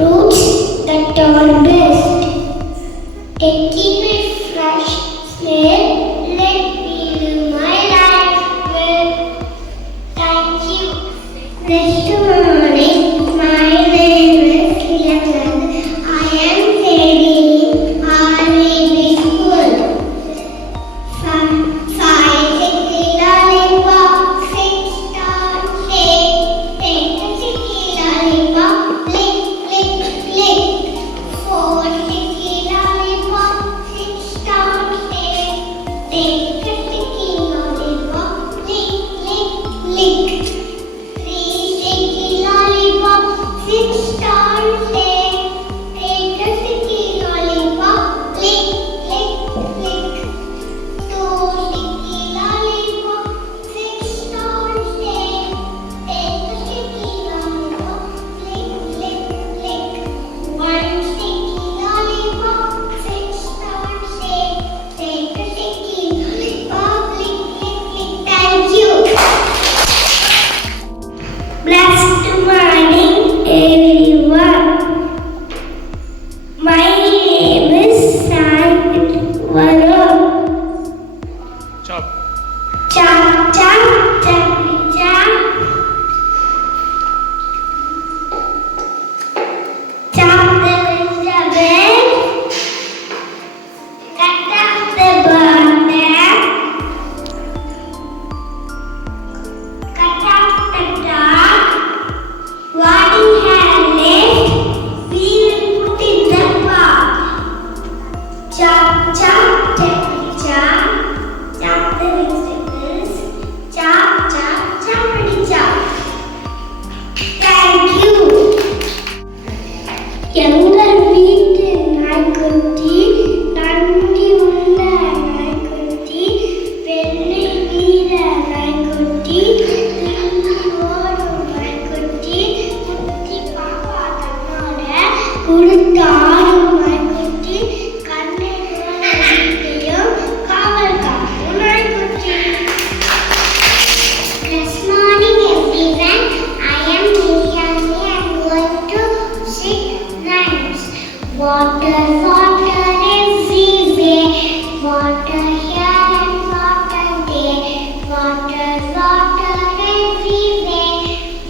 fruits that are best. Taking my fresh smell, let me live my life well. Thank you. Good morning. My name is Kiran. I am studying RAB school. Five sticky lollipop, 6 stars, take a sticky lollipop, lick, lick, lick. 4 sticky lollipop, 6 stars, take a sticky lollipop, lick, lick, lick. 3 sticky lollipop, 6 stars, take a sticky lollipop, lick, lick, lick. 2 sticky lollipop, 6 stars, take a sticky lollipop, lick, lick, lick. 1 sticky lollipop, 6 stars, take a sticky lollipop, lick, lick, lick. Thank you. Blessed morning, everyone. My name is Sai Varun. Chop. Chop, chop, chop, chop. Chop the vegetable. Cut off the butter. Cut off the top. What you have left, we will put in the pot. Chop, chop, chop, chop. Chop the vegetables. Chop, chop, choppity chop. Thank you. எங்கள் வீட்டு நாய்க்குட்டி நன்றி உள்ள நாய்க்குட்டி வெள்ளை வீர நாய்க்குட்டி திரும்பி ஓடும் நாய்க்குட்டி குட்டி பாப்பா தன்னோட கொடுத்தாடும் நாய்க்குட்டி கண்ணோட வீட்டையும் காவல் காக்கும் நாய்க்குட்டி. Good morning everyone. I am Niyani. I am going to sing rhymes. Water, water everywhere. Water here and water there. Water, water everywhere.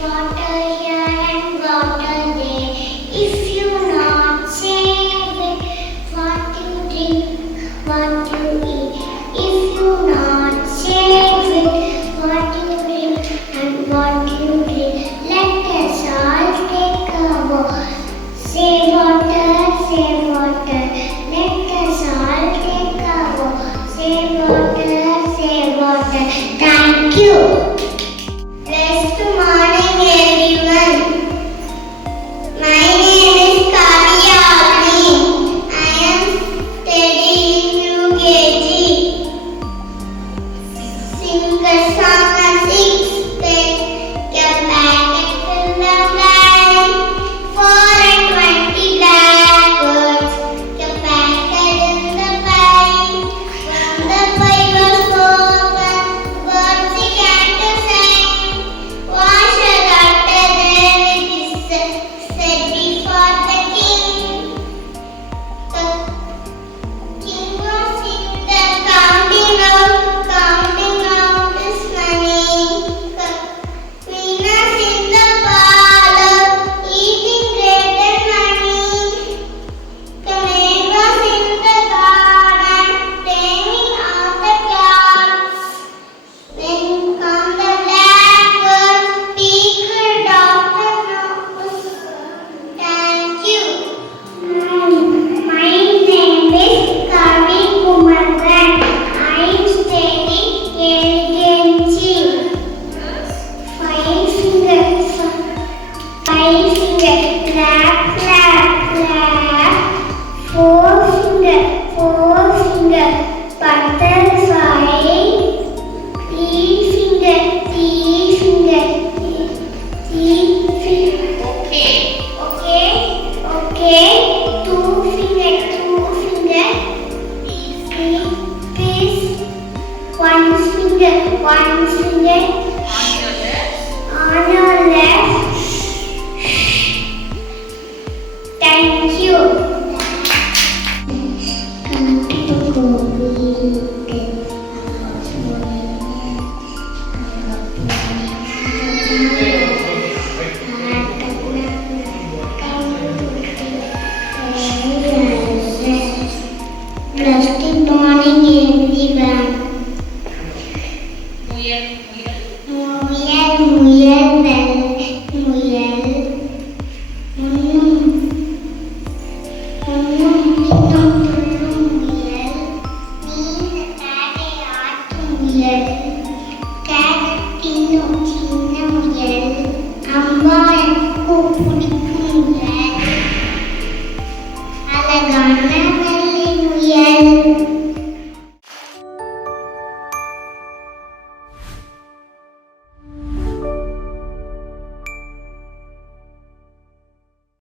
Water here and water there. If you not save it, what you drink, what you eat. If you not save it, what you drink and what you drink. Let us all take a walk. Save water, save water. you.